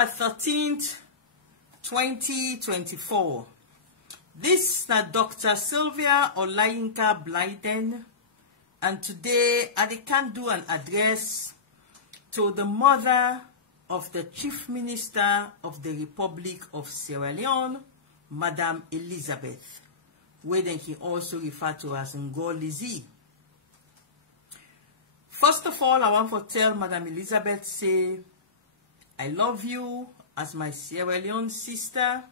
13th, 2024. This is Dr. Slyvia Blyden, and today I can do an address to the mother of the Chief Minister of the Republic of Sierra Leone, Madam Elizabeth, where then he also referred to as Ngolizi. First of all, I want to tell Madam Elizabeth, say, I love you as my Sierra Leone sister.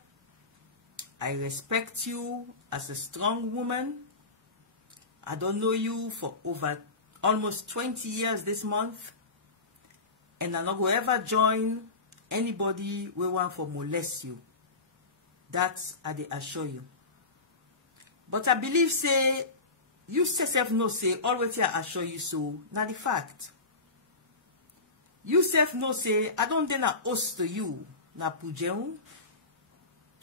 I respect you as a strong woman. I don't know you for over almost 20 years this month. And I'm not going to ever join anybody who want to molest you. That's I assure you. But I believe, say, you self no say, always I assure you so, not the fact. You self no say, I don't then host to you, na pujeun.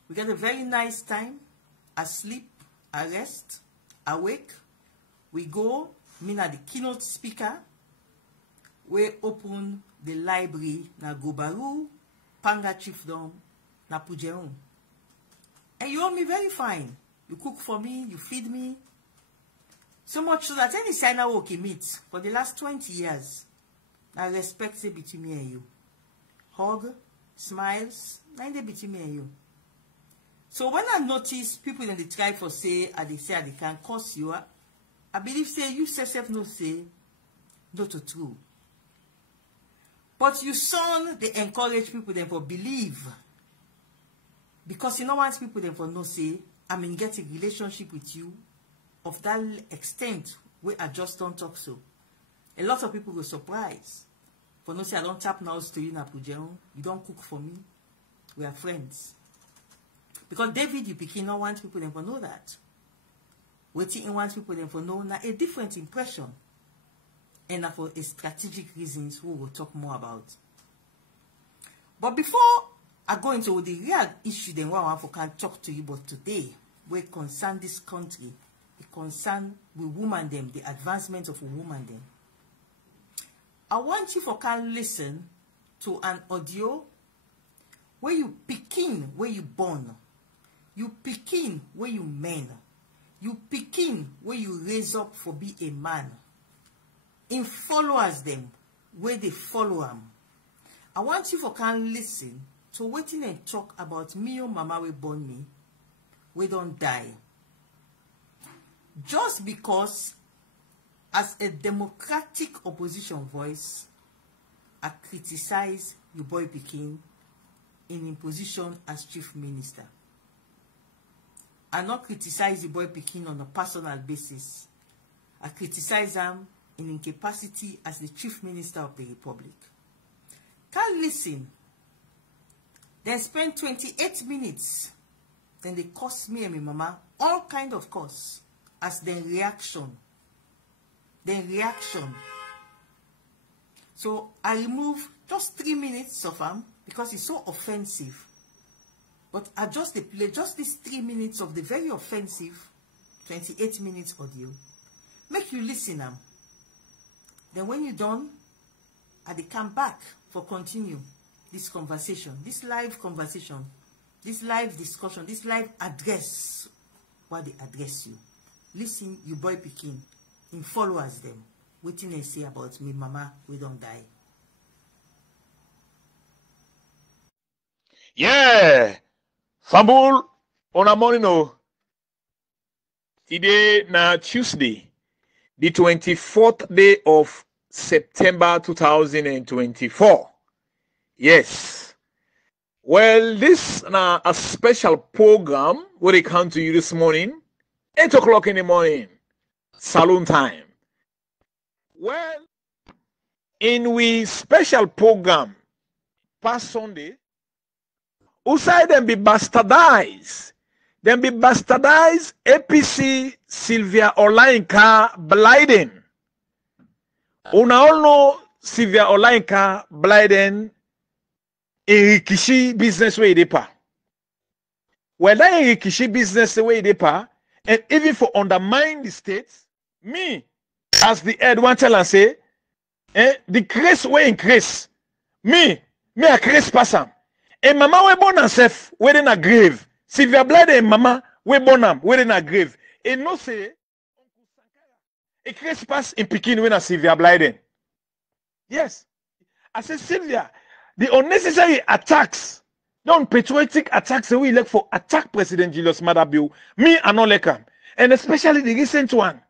We get a very nice time, asleep, I rest, awake. We go, me na the keynote speaker. We open the library na Gobaru, Panga Chiefdom, na pujeun. And you owe me very fine. You cook for me, you feed me. So much so that any sign I work meet for the last 20 years, I respect it between me and you. Hug, smiles, nothing between me and you. So when I notice people in the tribe for say, they say they can curse you, I believe say you self no say, not to true. But you son, they encourage people then for believe. Because you know want people then for no say, I mean get a relationship with you of that extent where I just don't talk so. A lot of people were surprised. For no say I don't tap now to you na pujeon. You don't cook for me. We are friends. Because David you picking no want people then for know that. Waiting in want people then for know na a different impression. And for a strategic reasons we will talk more about. But before I go into the real issue then what I want can talk to you about today, we concern this country. It concern with woman them, the advancement of a woman them. I want you for can listen to an audio where you picking where you born, you picking where you men, you picking where you raise up for be a man. In followers them where they follow them. I want you for can listen to waiting and talk about me or mama we born me, we don't die. Just because as a democratic opposition voice, I criticize your boy Pekin in position as chief minister. I not criticize the boy Pekin on a personal basis. I criticize him in incapacity as the chief minister of the republic. Can't listen. They spend 28 minutes. Then they cost me and my mama all kind of costs as their reaction. So I remove just 3 minutes of them because it's so offensive. But I just play just these 3 minutes of the very offensive 28 minutes audio. Make you listen them. Then when you're done, they come back for continue this conversation, this live conversation, this live discussion, this live address. What they address you. Listen, you boy Pekin. In followers them. Waiting they say about me, mama, we don't die. Yeah. Fambul on a morning no. Today na Tuesday, the 24th day of September 2024. Yes. Well, this na a special program where they come to you this morning, 8 o'clock in the morning, saloon time. Well, in we special program past Sunday, who say them be bastardized? Them be bastardized APC Slyvia Blyden. Una all know Slyvia Blyden in Rikishi business way they pa. Well, that in Rikishi business way they pa, and even for undermine the states, me as the head one tell and say, the grace way increase. Me a grace person. A mama we born herself within a grave. Slyvia Blyden mama we born am within a grave. E no say a trespass in Pekin when a Slyvia Blyden. Yes. I say Sylvia, the unnecessary attacks, the unpatriotic attacks that we elect for attack President Julius Maada Bio, me I not like them. And especially the recent one,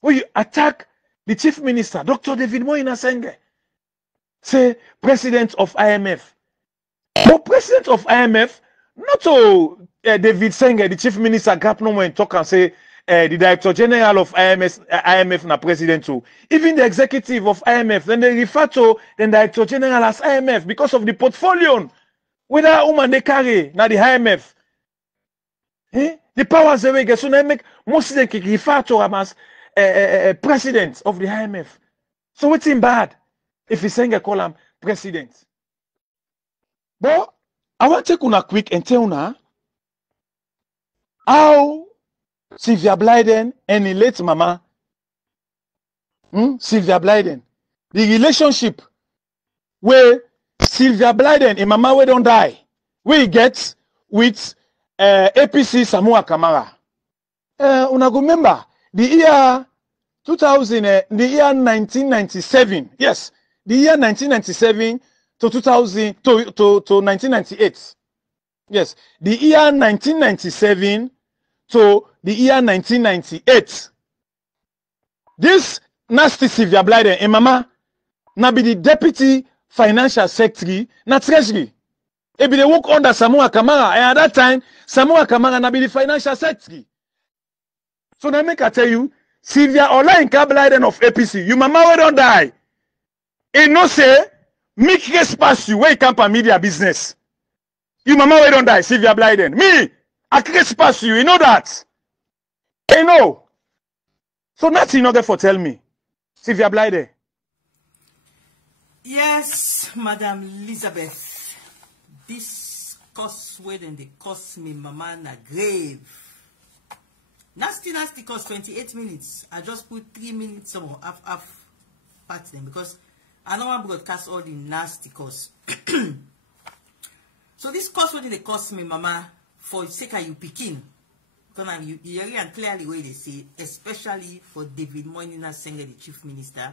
where you attack the chief minister, Dr. David Moyina Senge, say president of IMF. But president of IMF, not to David Senge, the chief minister, gap no more and talk and say the director general of IMF na president too. Even the executive of IMF, then they refer to the director general as IMF because of the portfolio. Whether woman they carry na the IMF. The powers they get, so they make most of them refer to him as president of the IMF. So what's in bad if he's saying a call him president? But I want to take una quick and tell una how Slyvia Blyden and the late mama, Slyvia Blyden, the relationship where Slyvia Blyden and mama we don't die, we get with APC Samoa Kamara. Una go remember the year 2000, the year 1997. Yes, the year 1997 to 2000 to 1998. Yes, the year 1997 to the year 1998. This nasty Slyvia Blyden and mama na be the deputy financial secretary na treasury. It be they work under Samoa Kamara, and at that time Samoa Kamara na be the financial secretary. So now make I tell you, Sylvia Olayinka Blyden of APC, you mama we don't die. And no say, make pass you where you come for media business. You mama we don't die, Slyvia Blyden. Me, I can't pass you know that. I know. So nothing not there for tell me. Slyvia Blyden. Yes, Madam Elizabeth. This cost way then they cost me mama na grave. Nasty cost 28 minutes. I just put 3 minutes more half part them because I don't want to broadcast all the nasty costs. So this cost what they cost me mama for sake of you picking. Because you hear and clearly where they say, especially for David Moyina Senge, the chief minister,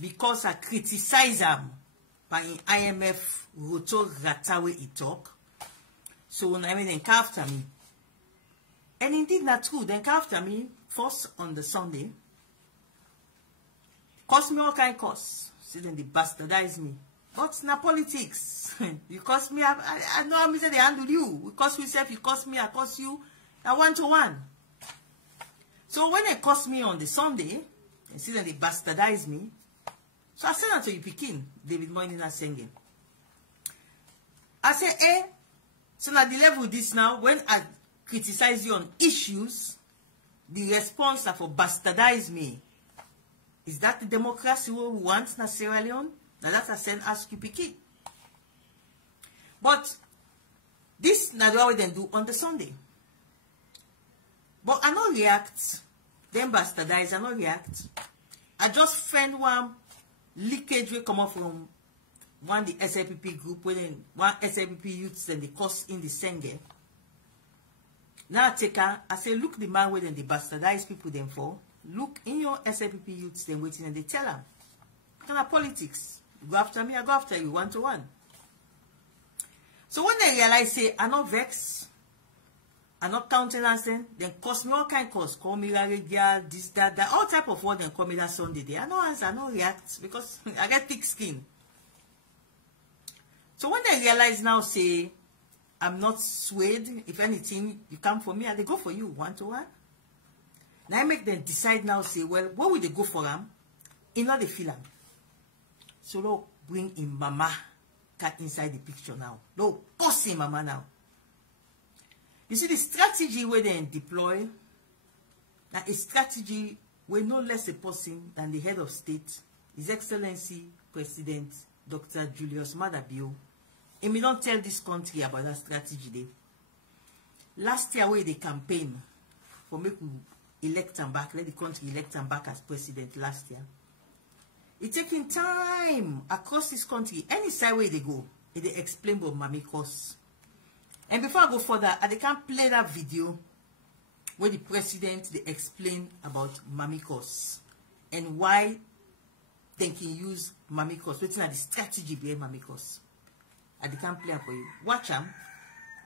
because I criticize him by IMF roto ratawe he talk. So when I mean then after me. And indeed not true, then after me, first on the Sunday, cost me all kind of costs. See then they bastardize me. But it's not politics. You cost me, I know I'm saying they handle you. We cost yourself, you cost me, I cost you. A 1-to-1. So when they cost me on the Sunday, and see that they bastardize me, so I send that to you Pekin, David Moyina singing. I say, so at the level this now, when I criticize you on issues, the response are for bastardize me. Is that the democracy we want in Sierra Leone? Now that's I send ask you Pekin. But this now the way they do on the Sunday. But I don't react. Then bastardize, I don't react. I just find one leakage will come up from one the SLPP group, within one SLPP youths and the cost in the Senge. Now I take her, I say, look the man where they bastardize people them for. Look in your SLPP youths them waiting and they tell them. Kind of politics. You go after me, I go after you 1-to-1. So when they realize, say, I'm not vexed, I'm not countenancing, then cost me all kind of costs. Call me girl, this, that, all type of word, then call me that Sunday day. I no answer, I no react, because I get thick skin. So when they realize now, say, I'm not swayed, if anything, you come for me, and they go for you 1-to-1. Now I make them decide now, say, well, where will they go for them? In not the film. So no, bring in mama inside the picture now. No, cost him mama now. You see, the strategy where they deploy, now a strategy where no less a person than the head of state, His Excellency President Dr. Julius Maada Bio, and we don't tell this country about that strategy there. Last year, where they campaign for make we elect him back, let the country elect him back as president last year. It's taking time across this country, any side way they go, They explain about Mami Cos. And before I go further, I can't play that video where the president they explain about Mami Cos and why they can use Mami Cos. Waiting at the strategy behind Mami Cos. I can't play for you. Watch them.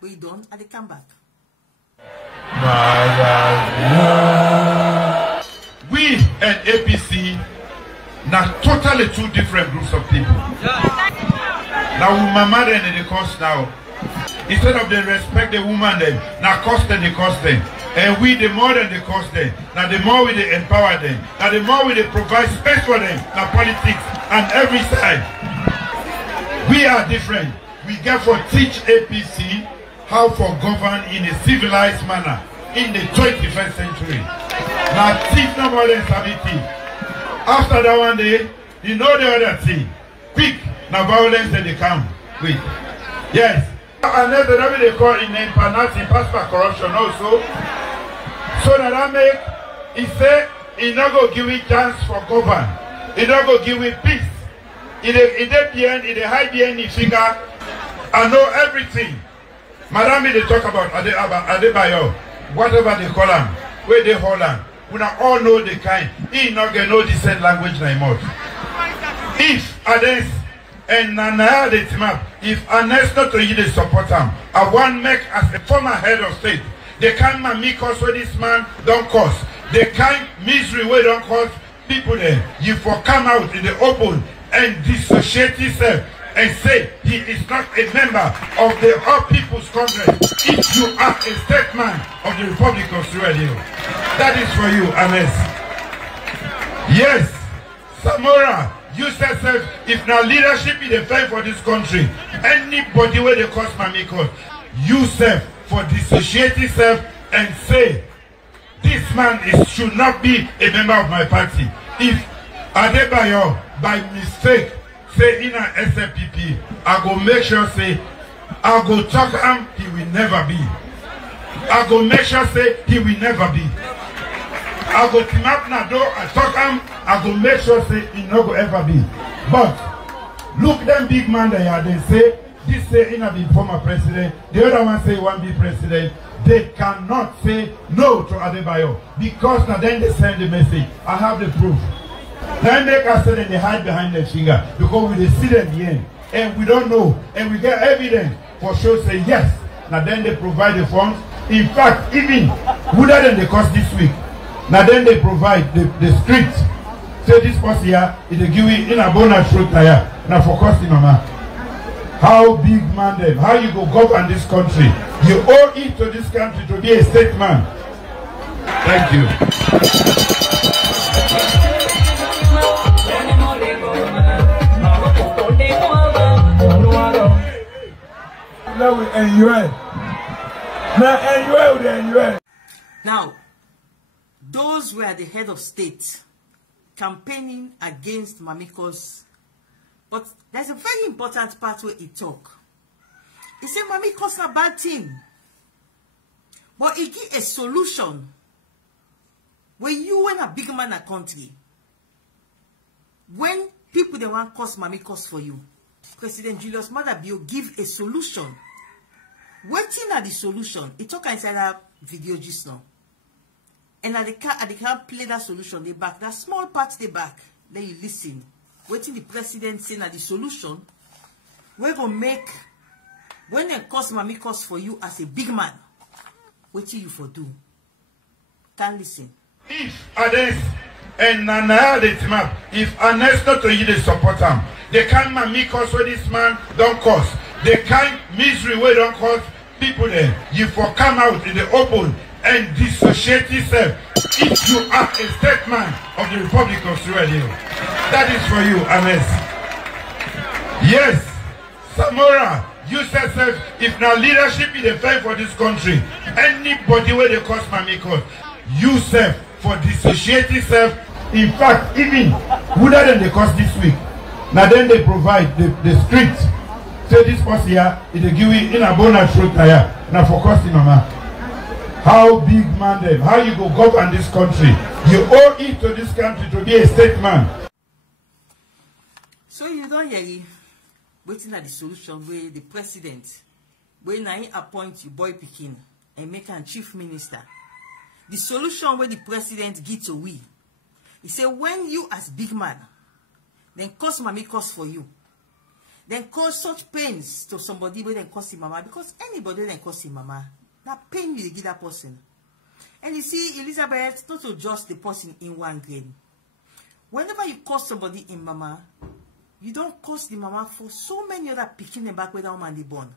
When you done, I come back. We and APC now totally two different groups of people. Now woman and the cost now. Instead of they respect the woman then, now cost them the cost them. And we the more than the cost them. Now the more we they empower them. Now the more we they provide space for them. Now politics and every side. We are different. We get for teach APC how to govern in a civilized manner in the 21st century. Now thief no more than sanity. After that one day, you know the other thing. Quick, now violence that they come with. Yes. And then the way they call in penalty, passport corruption also. So that I make, he say, he not go give it chance for govern. He not go give it peace. He the high behind his finger. I know everything. Madam, they talk about Adebayo, whatever they call him, where they hold him. We now all know the kind. He not get no decent language anymore. If Ades and Nana the team up, if Anes not to you they support him, I want make as a former head of state, the kind Mami Cos where this man don't cause, the kind misery where don't cause people there, you for come out in the open and dissociate yourself and say he is not a member of the All People's Congress if you are a statesman of the Republic of Sierra Leone. That is for you, Anes. Yes, Samora, you said self, if now leadership is the fight for this country, anybody where they cause Mami Cos, you self for dissociate yourself and say this man should not be a member of my party. If Adebayo by mistake say in an SMPP, I go make sure say I go talk him, he will never be. I go make sure say he will never be. I go team up na door, I talk him, I go make sure say he no go ever be. But look them big man there, they say this say in a be former president, the other one say one be president. They cannot say no to Adebayo because now then they send the message. I have the proof. Then make us say that they hide behind their finger because we see them the end and we don't know and we get evidence for sure say yes. Now then they provide the funds. In fact, even wouldn't than the cost this week. Now then they provide the script. Say this person here is a give in a bonus fruit tire. Now for costing mama. How big man them, how you go govern this country. You owe it to this country to be a statesman. Thank you. Now, those were the head of state campaigning against Mami Cos. But there's a very important part where he talk. He said Mami Cos a bad thing. But he give a solution. When you and a big man a country, when people they want cause Mami Cos for you, President Julius Madabio give a solution. Waiting at the solution, he talk inside that video just now. And at the can't play that solution, they back. That small part they back. Then you listen. Waiting the president saying that the solution, we're gonna make when they cause Mami Cos for you as a big man, waiting you for do. Can't listen. If Ades and Nana the team up, if Anes not to you they support him, the kind Mami Cos where this man don't cause, the kind misery where don't cause people there, you for come out in the open and dissociate yourself if you are a statesman of the Republic of Sierra Leone. That is for you, Anes. Yes, Samora, you said self, if now leadership is the fight for this country, anybody where they cause Mami Cos, you self for dissociate yourself. In fact, even wouldn't than the cost this week. Now then they provide the script. Say this person here is a give in a bonus fruit tire. Now for costing mama. How big man them, how you go govern this country. You owe it to this country to be a statesman. So you don't hear it. waiting at the solution where the president, when I appoint you boy pikin and make him chief minister. The solution where the president gets away. He say when you as big man, then cause mommy cause for you. Then cause such pains to somebody where then cause him mama. Because anybody then cause him mama. That pain will give that person. And you see, Elizabeth, not to just the person in one grain. Whenever you cause somebody in mama, you don't cause the mama for so many other picking them back where that woman they born.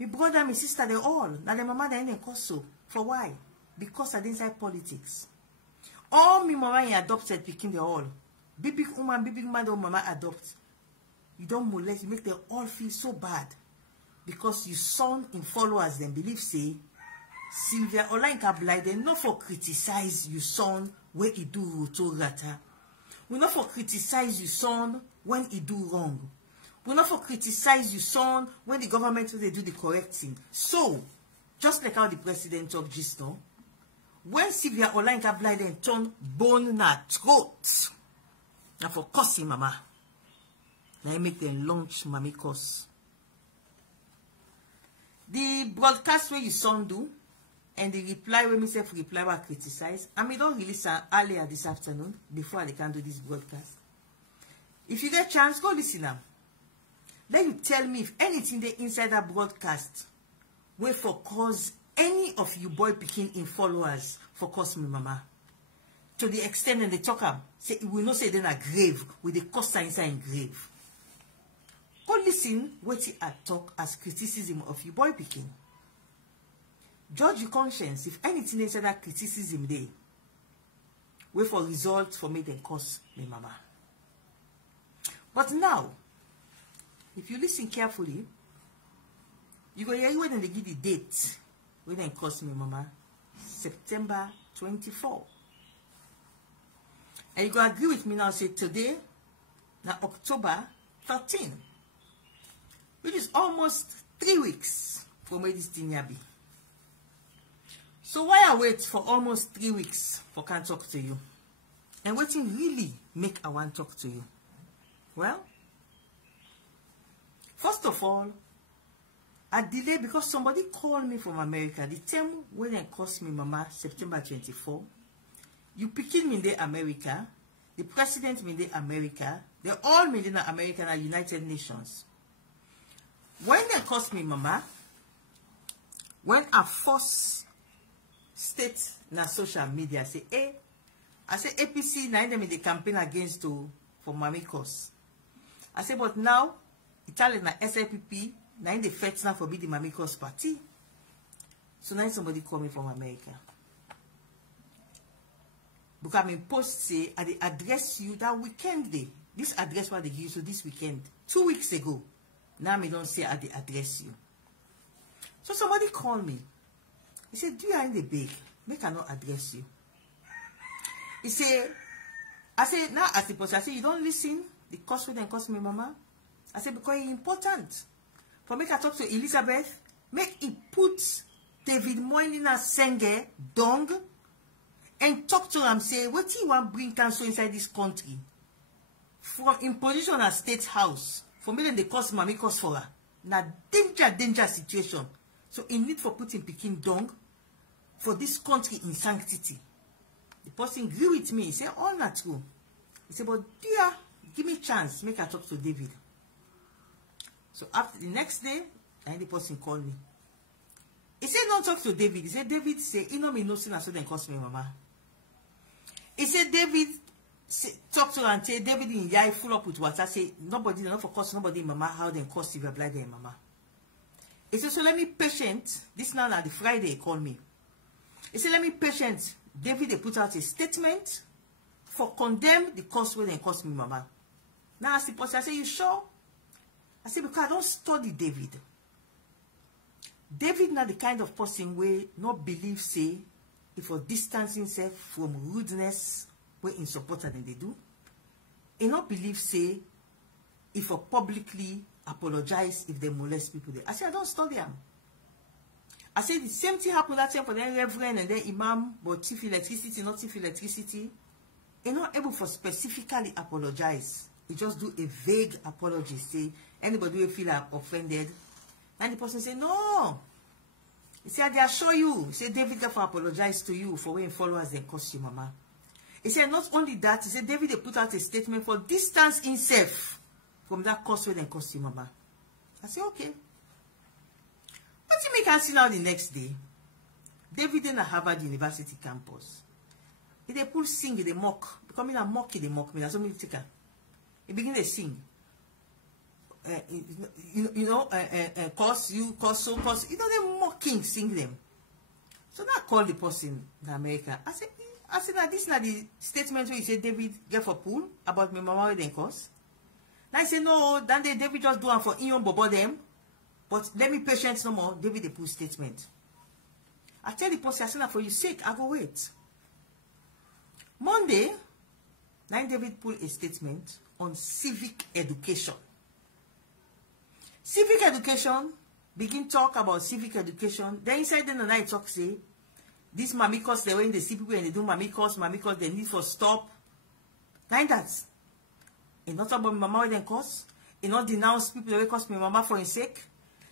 My brother, my sister, they all. Now the mama they didn't cause so. For why? Because of inside politics. All my mama in adopted picking they all. Big woman, big man, the mama adopt. You don't molest, you make them all feel so bad. Because you son in followers then believe say Slyvia Blyden not for criticize you son when he do roto rata. We not for criticize you son when he do wrong. We not for criticize you son when the government they do the correct thing. So just like how the president talked just now, when Slyvia Blyden turn bone na throat, now for cussing mama, now make them launch mommy cuss. The broadcast where you son do, and the reply where myself reply were criticize, and we don't release earlier this afternoon before they can do this broadcast. If you get a chance, go listen now. Then you tell me if anything they inside that broadcast will for cause any of you boy picking in followers for cause me mama. To the extent that they talk up, say we not say then a grave with the cost inside in grave. Go listen what he had talk as criticism of you boy picking. Judge your conscience if anything inside that criticism day. Wait for results for me then cause me mama. But now, if you listen carefully, you go hear when they give the date when they cause me mama, September 24. And you go agree with me now, say today, now October 13, which is almost 3 weeks from where this thing be. So why I wait for almost 3 weeks for can talk to you? And what it really make I want to talk to you? Well, first of all, I delay because somebody called me from America. The term when they cost me mama September 24. You picking me in the America. The president in the America. They all made in America and United Nations. When they cost me mama, when I first state na social media say, hey, I say APC now them in the campaign against to for mommy cause. I say, but now Italian na SLPP now in the fight now for be the mommy cause party. So now somebody call me from America. Because I post say I address you that weekend day. This address what they give you so this weekend 2 weeks ago. Now me don't say I address you. So somebody called me. He said, do you are in the big? Make I not address you. He said, I said, now as the person, I said, you don't listen. The cost will then cost me, mama. I said, because it's important. For me, I talk to Elizabeth, make it put David Moynihan Senge dong and talk to him, say, what do you want to bring cancer inside this country? From imposition at State House, for me, then they cost mommy cost for her. Now, danger situation. So, in need for putting Peking dong for this country in sanctity. The person agree with me. He said, all not true. He said, but dear, give me a chance. Make I talk to David. So after the next day, and the person called me. He said, don't talk to David. He said, David say, you know me no sin, so then cost me mama. He said, David talk to her and say, David in yai full up with water. Say, nobody, not for cost nobody mama, how then cost Slyvia Blyden mama. He said, so let me patient. This now the Friday he called me. He said, let me patient. David, they put out a statement for condemn the cost where they cost me, mama. Now, I see, I say, you sure? I say, because I don't study David. David not the kind of person where not believe, say, if for distancing himself from rudeness, where in supporter than they do. He not believe, say, if for publicly apologize if they molest people there. I say, I don't study them. I say the same thing happened that time for the reverend and the imam, but chief electricity, not chief electricity. He's not able for specifically apologize. He just do a vague apology, say, anybody will feel offended. And the person say, no. He said, I assure you. He said, David got to apologize to you for when followers then cost you, mama. He said, not only that, he said, David they put out a statement for distance himself from that cost where then cost you, mama. I said, okay. What you make us see now the next day? David in a Harvard University campus. He they pull sing, they mock. Becoming a mock, they mock me. That's what me take. He begin to sing. Cause you, cause so, cause. You know, they mocking, sing them. So now I call the person in America. I said, now this is not the statement where you say David get for pool about my mama then cause. Now I say, no, then David just do one for Ion Bobo them. But let me patience no more. David, they put statement. I tell the person, I said, for your sake, I go wait. Monday, now David pulled a statement on civic education. Civic education, begin talk about civic education. Then inside the night talk say, this mamikos, they were in the see people and they do mamikos, they need for stop. Like that. It not about my mama then cause. It not denounce people that cost my mama for his sake.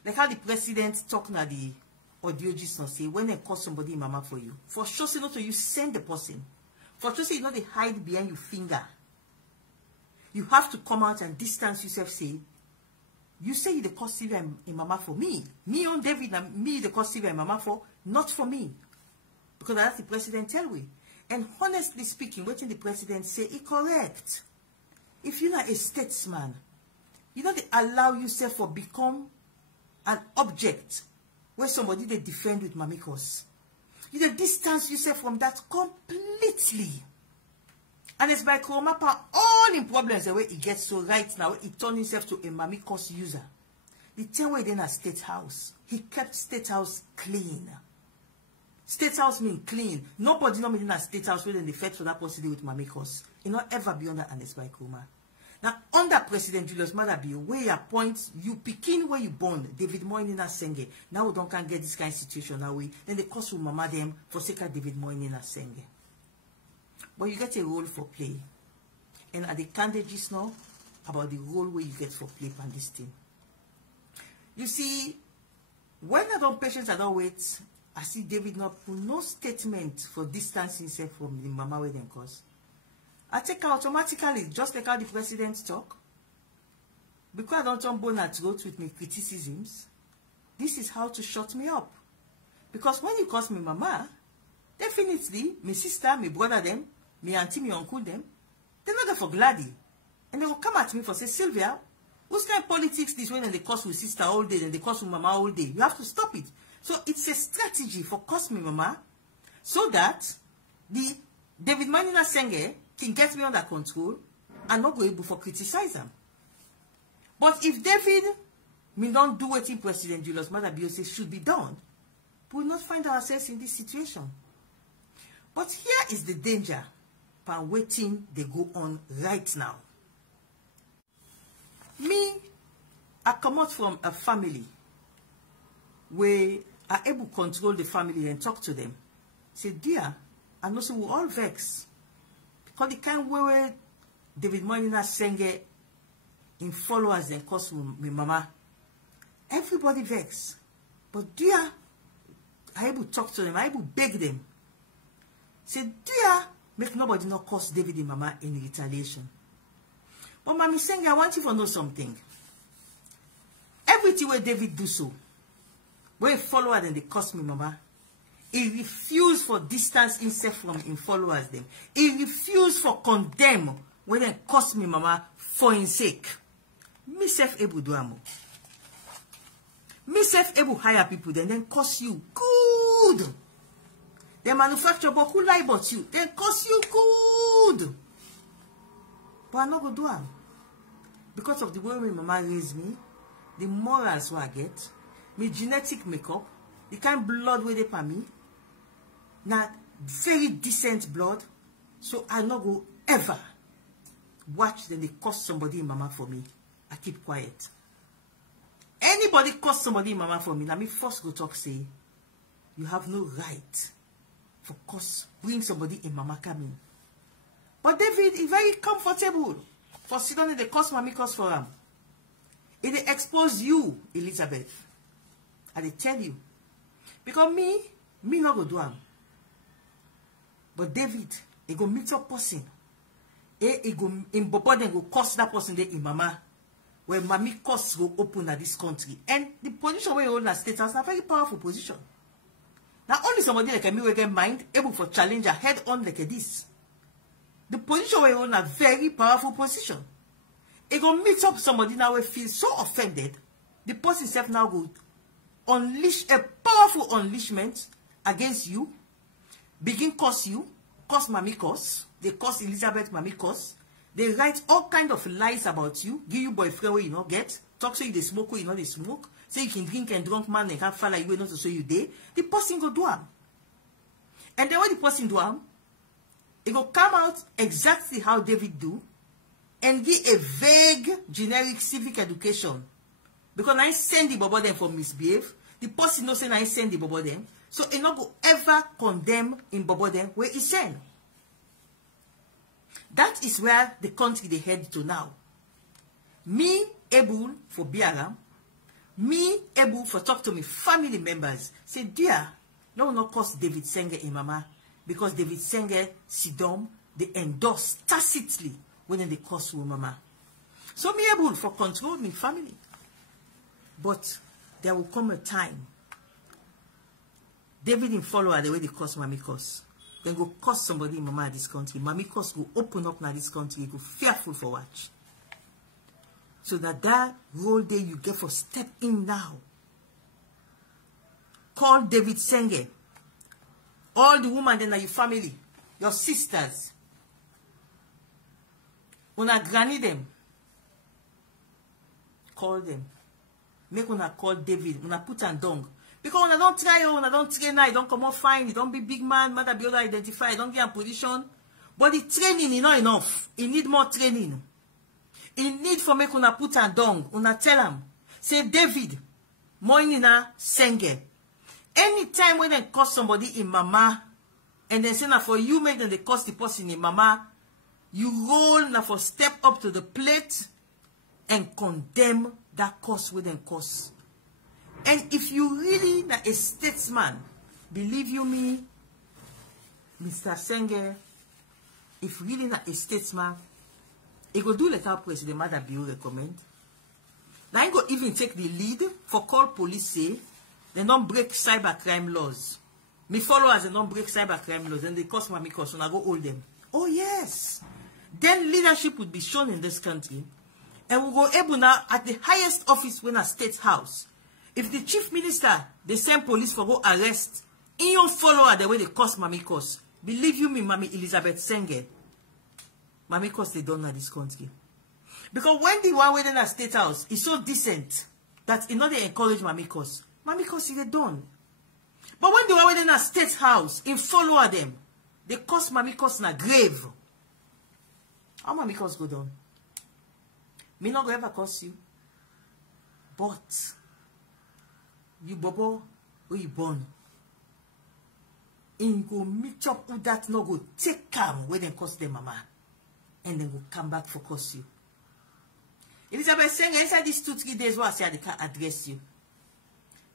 Like how the president talk na the audio just not say when they cause somebody mama for you. For sure say not to you send the person. For sure say you not they hide behind your finger. You have to come out and distance yourself, say, you say you the cost Slyvia and mama for me. Me on David and me the cost Slyvia and mama for, not for me. Because that's the president tell we. And honestly speaking, what the president say is correct. If you're not a statesman, you don't allow yourself to become an object where somebody they defend with mamikos. You don't distance yourself from that completely. And it's by Komon-Tok all in problems the way he gets so right now, he turned himself to a mamikos user. The time where he in a state house, he kept state house clean. State house mean clean. Nobody not in a state house where they fed for that person with mamikos. It not ever be under an by Kuma. Now, under President Julius Madabi, where you appoint, you picking where you born, David Moinina Senge. Now we don't can get this kind of situation now. Then they cost will mama them for sake of David Moinina Senge. But you get a role for play. And at the candidates now, about the role where you get for play on this thing. You see, when I don't patience, I don't wait, I see David not put no statement for distancing himself from the mama where them cause. I take her automatically, just like how the president talk. Because I don't turn bone at throat with my criticisms, this is how to shut me up. Because when you cause me mama, definitely, my sister, my brother them, my auntie, my uncle them, they're not there for gladdy. And they will come at me for say, Slyvia, whose kind of politics this when they cause with sister all day and they cause with mama all day? You have to stop it. So it's a strategy for cause me mama, so that the David Manina Senge can get me under control and not go able for criticize them. But if David me don't do what in President Julius Madabi say should be done, we will not find ourselves in this situation. But here is the danger by waiting they go on right now. Me, I come out from a family where I able to control the family and talk to them. Say, dear, I know so we all vex. Because the kind where David Moinina Senge in followers and cause me mama. Everybody vex. But dear, I able to talk to them, I able to beg them. Say, dear, make nobody not cause David and mama in retaliation. But Mami Senge, I want you to know something. Everything where David do so, where follower and they cost me mama, he refused for distance himself from him followers them. He refused for condemn when they cost me mama for his sake. Myself able do amo. Myself able hire people then cost you good. They manufacture but who lie about you? Then cost you good. But I'm not going to do it. Because of the way my mama raised me, the morals what I get, my genetic makeup, the kind of blood where they pay me, not very decent blood, so I not go ever watch them they cost somebody in mama for me. I keep quiet. Anybody cost somebody in mama for me, let me first go talk say, you have no right for cost bring somebody in mama coming. But David is very comfortable for sitting in the cost mommy cost for him. It dey expose you, Elizabeth. I dey tell you. Because me not go do am. But David, he go meet up person. He go in Bobo, then go curse that person there in mama. Where mommy curse go open at this country. And the position where you hold in state house is a very powerful position. Now only somebody like me will get mind able for challenge a head on like this. The position where you hold in a very powerful position. He go meet up somebody now will feel so offended. The person self now go unleash a powerful unleashment against you. Begin curse you. Curse mommy curse. They curse Elizabeth mommy curse. They write all kind of lies about you. Give you boyfriend where you not get. Talk so you they smoke where you know they smoke. Say you can drink and drunk man and can't fall like you not to show you day. The person go do am. And then when the person do am, it will come out exactly how David do and give a vague generic civic education. Because I send the bobo them for misbehave. The person no say I send the bobo them. So it not go ever condemn in bobo them where he send. That is where the country they head to now. Me able for Biaram, me able for talk to me family members. Say, dear, no not cause David Senge in mama. Because David Senge Sidom, they endorse tacitly when they cause mama. So me able for control me family. But there will come a time. David in follower the way they cause mommy cause. Then go cause somebody in mama this country. Mommy cause go open up now this country. Go fearful for watch. So that role day you get for step in now. Call David Senge. All the women then are your family. Your sisters. Una granny them. Call them. Make una call David. Una put and dung. Because when I don't try, when I don't train, I don't come out fine, you don't be big man, mother be able to identify, don't get a position. But the training is not enough. You need more training. You need for make una put and down. Una tell him. Say, David, Moinina Senge. Anytime when they cause somebody in mama, and then say now for you make them they cause the person in mama, you roll now for step up to the plate and condemn that cause with them cause. And if you really are a statesman, believe you me, Mr. Senge, if really not a statesman, he go do like our president Mother Bill recommend. Now he go even take the lead for call police say they don't break cybercrime laws. Me followers they don't break cybercrime laws and they cost me cause and I go hold them. Oh yes. Then leadership would be shown in this country. And we go able now at the highest office when a state house. If the chief minister, they send police for go arrest, in your follower the way they cost mommy cost. Believe you me, Mommy Elizabeth Senge, mommy cost they don't know this country. Because when the one within a state house is so decent that you know they encourage mommy cost is they done. But when the one within a state house, in follower them, they cost mommy cost in a grave. How mommy cost go down? Me not go ever cost you. But you bobo where you born. In go meet up with that no go take calm when they cost them mama. And then go come back for cost you. Elizabeth saying inside these 2-3 days what I say they can't address you.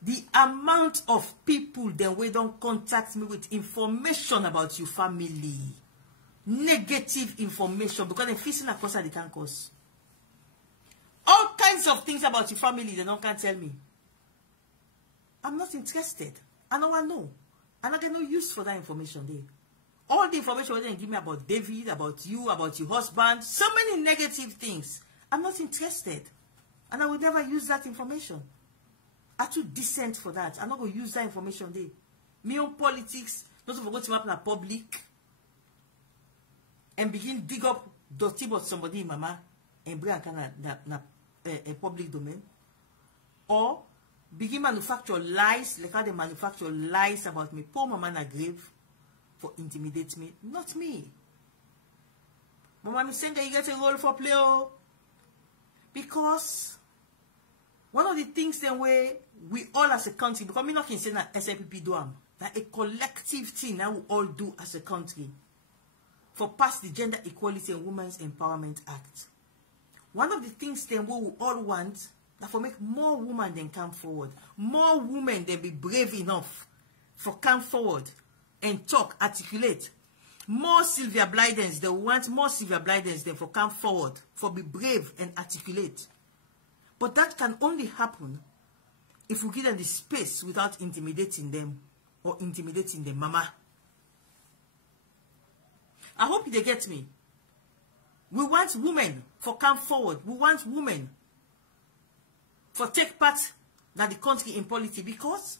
The amount of people then we don't contact me with information about your family. Negative information because they're facing a cost that they can't cause. All kinds of things about your family they don't can't tell me. I'm not interested. I don't want to know. And I get no use for that information there. All the information they give me about David, about you, about your husband, so many negative things. I'm not interested. And I would never use that information. I'm too decent for that. I'm not going to use that information there. Me on politics, not to forget to happen in public. And begin dig up dirty about somebody in mama and bring a public domain. Or begin manufacture lies, like how they manufacture lies about me. Poor mama in a grave for intimidate me. Not me. Mama, I'm saying that you get a role for play. Because one of the things then where we all as a country, because me not can say that SLPP do them, that a collective thing that we all do as a country for pass the Gender Equality and Women's Empowerment Act. One of the things then we all want that for make more women then come forward. More women then be brave enough for come forward and talk, articulate. More Slyvia Blydens, they want more Slyvia Blydens then for come forward, for be brave and articulate. But that can only happen if we give them the space without intimidating them or intimidating the mama. I hope they get me. We want women for come forward. We want women for take part in the country in politics, because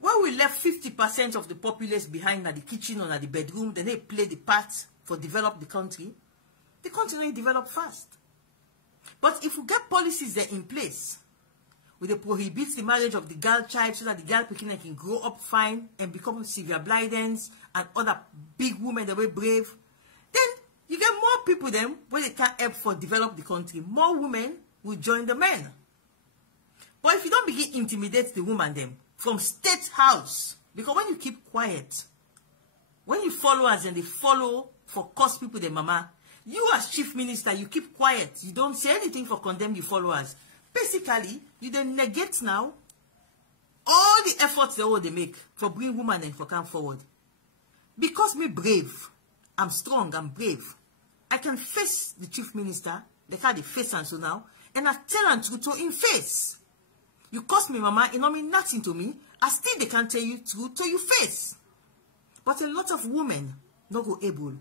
when we left 50% of the populace behind at the kitchen or at the bedroom, then they play the part for develop the country will develop fast. But if we get policies there in place, where they prohibit the marriage of the girl child so that the girl can grow up fine and become Slyvia Blydens and other big women that were brave, then you get more people then where they can help for develop the country. More women will join the men. But if you don't begin intimidate the woman them from state house, because when you keep quiet, when you follow us and they follow for cause people the mama, you as chief minister, you keep quiet. You don't say anything for condemn your followers. Basically, you then negate now all the efforts they make for bring women and for come forward. Because me brave, I'm strong, I'm brave. I can face the chief minister, they call the face and so now, and I tell them truth to in face. You cost me mama, it don't mean nothing to me. I still they can't tell you truth to your face. But a lot of women not go able.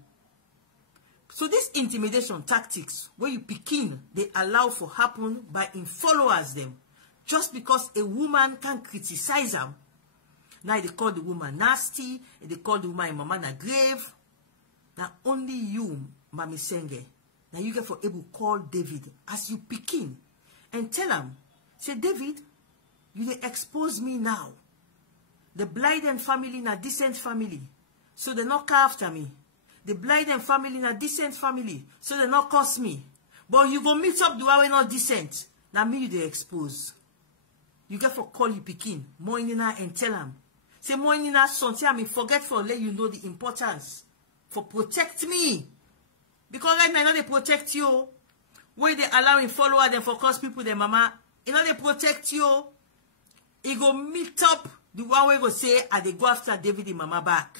So this intimidation tactics, where you begin, they allow for happen by in followers them. Just because a woman can criticize them. Now they call the woman nasty, and they call the woman mama na grave. Now only you, Mami Senge, now you get for able call David as you begin and tell him, say David, you dey expose me now. The Blyden family na decent family, so they not come after me. The Blyden family na decent family, so they not curse me. But you go meet up the way not decent. Now me you dey expose. You get for call you pikin, Moinina and tell him. Say Moinina son, tell me forget for let you know the importance. For protect me. Because right now I know they protect you. Where they allowing follower them for cause people their mama. You know they protect you. He go meet up the one way go say, and they go after David and mama back.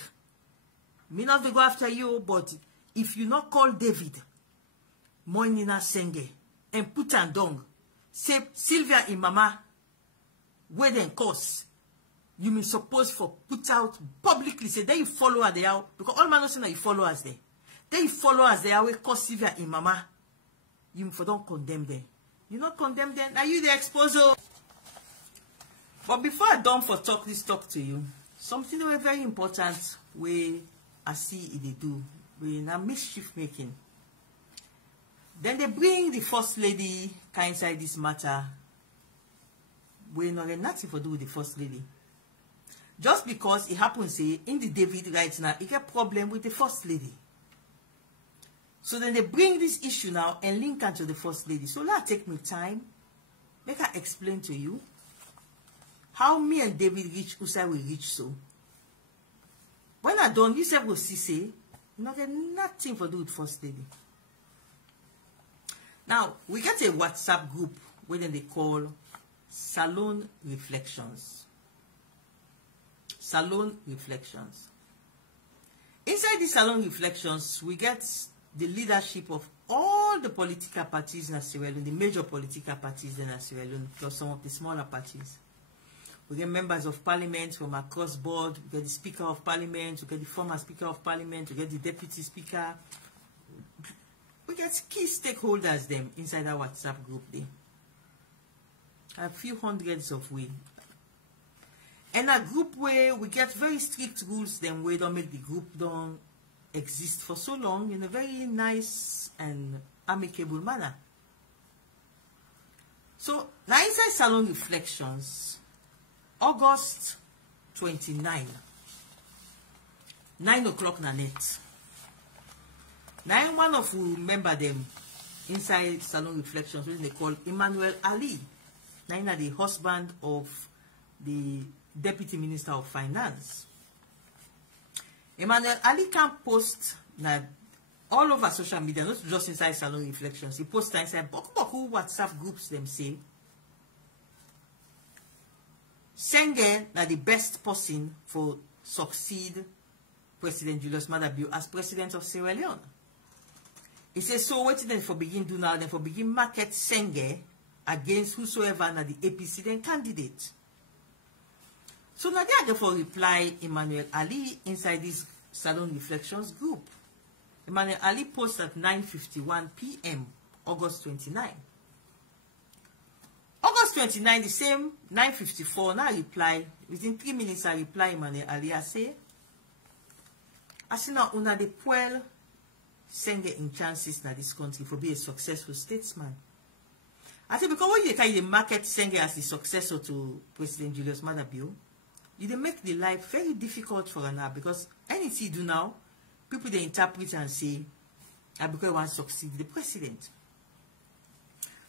Me not they go after you, but if you not call David, Moinina Senge, and put and down, say Sylvia and mama, where then cause, you may suppose for put out publicly, say, then you follow her there, because all man knows that you follow us there. Then you follow us there, where cause Sylvia and mama, you for don't condemn them. You not condemn them, now you the exposure. But before I done for talk this talk to you, something that was very important where I see it they do, when a mischief making. Then they bring the first lady inside this matter. We not nothing for do with the first lady. Just because it happens say in the David right now, it get problem with the first lady. So then they bring this issue now and link her to the first lady. So let take me time, make her explain to you how me and David reach Usai will reach so. When I done, you say will see say, you not get nothing for do with first lady. Now we get a WhatsApp group where they call Salon Reflections. Salon Reflections. Inside the Salon Reflections, we get the leadership of all the political parties in Sierra Leone, the major political parties in Sierra Leone, plus some of the smaller parties. We get members of parliament from across board. We get the Speaker of Parliament. We get the former Speaker of Parliament. We get the Deputy Speaker. We get key stakeholders them inside our WhatsApp group there. A few hundreds of we. And a group where we get very strict rules then we don't make the group don't exist for so long in a very nice and amicable manner. So now inside Salon Reflections, August 29, 9 o'clock na net. Now one of who remember them inside Salon Reflections, which they call Emmanuel Ali. Now the husband of the Deputy Minister of Finance. Emmanuel Ali can post now all over social media, not just inside Salon Reflections. He posts inside Boku WhatsApp groups them say, Senge na the best person for succeed President Julius Maada Bio as president of Sierra Leone. He says, so what then for begin do now, then for begin market Senge against whosoever na the APC then candidate. So now they are therefore reply Emmanuel Ali inside this Salon Reflections group. Emmanuel Ali posts at 9:51 p.m. August 29. August 29, the same 9:54, now I reply, within 3 minutes I reply Emmanuel Ali, I say now una de puel Senge in chances na this country for be a successful statesman. I say because when you try to market Senge as the successor to President Julius Maada Bio, you make the life very difficult for her now, because anything you do now, people they interpret and say, because I want to succeed the president.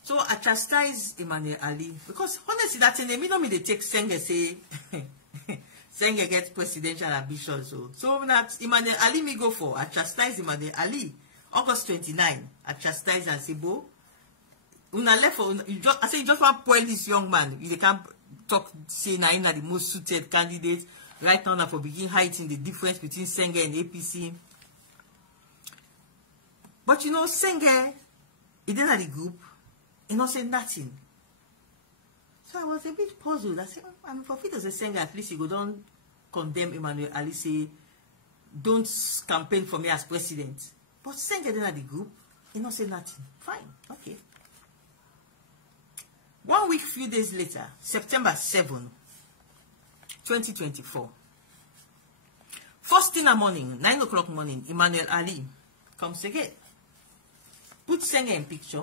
So I chastise Emmanuel Ali, because honestly that in the middle me they take Senge say Senge gets presidential ambitions. So that Emmanuel Ali me go for. I chastise Emmanuel Ali. August 29, I chastise and say, Bo, una left for you just I say you just want to point this young man. You can't talk say na the most suited candidate right now for begin hiding the difference between Senge and APC. But you know, Senge, he didn't have the group, he not say nothing. So I was a bit puzzled. I said, I'm for fit as a Senge, at least he go don't condemn Emmanuel Ali, say, don't campaign for me as president. But Senge didn't have the group, he not say nothing. Fine, okay. 1 week, few days later, September 7, 2024. First thing in the morning, 9 o'clock morning, Emmanuel Ali comes again. Put Senge in picture.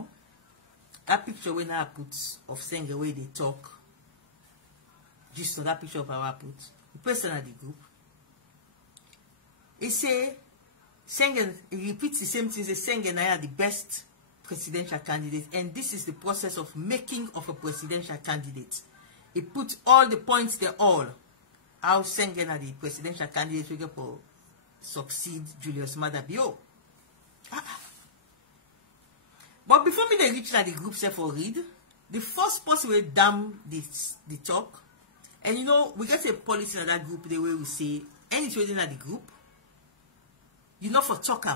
That picture when I put of Senge where they talk. Just on that picture of our put. The person at the group. He say, Senge, he repeats the same thing. He say, Senge and I are the best presidential candidate, and this is the process of making of a presidential candidate. He put all the points there, all how Senge na the presidential candidate we get for succeed Julius Maada Bio. But before me they reach like the group say for read, the first person will damn the talk, and you know we get a policy in that group the way we say anything within the group, you know for talk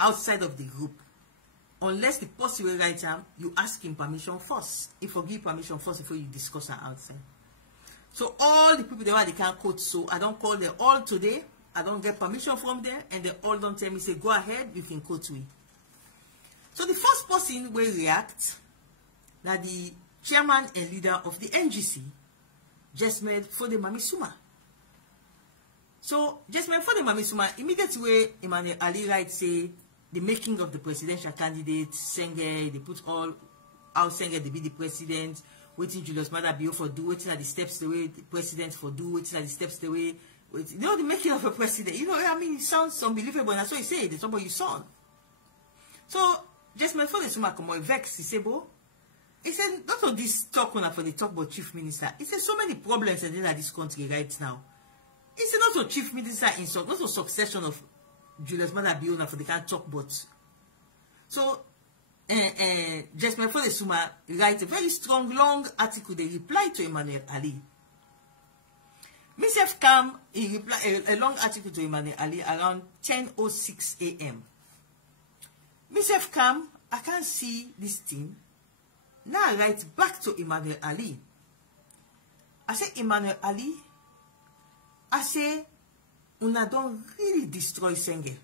outside of the group. Unless the person will write him, you ask him permission first. If you give permission first before you discuss it outside. So all the people they can't quote, so I don't call them all today. I don't get permission from them, and they all don't tell me, say, go ahead, you can quote me. So the first person will react, that the chairman and leader of the NGC, Jesmed Fode Mamisuma. So Jesmed Fode Mamisuma, immediately Emmanuel Ali writes, say, the making of the presidential candidate, Senge, they put all how Senge they be the president, waiting Julius Maada Bio for do, waiting at the steps the way the president for do, waiting at the steps the way, you know, the making of a president. You know, I mean, it sounds unbelievable, and that's what he said, it's about your son. So, just my father, so come on, vex, he said, Bo, he said, not all this talk on for the talk about chief minister. He said, so many problems in this country right now. He said, not a chief minister insult, not a succession of Julius Maada Bio for the can't talk but. So just my father Suma write a very strong long article they reply to Emmanuel Ali. Myself come he reply a long article to Emmanuel Ali around 10:06 a.m. Myself come, I can't see this thing. Now I write back to Emmanuel Ali. I say Emmanuel Ali, I say una don't really destroy Senge.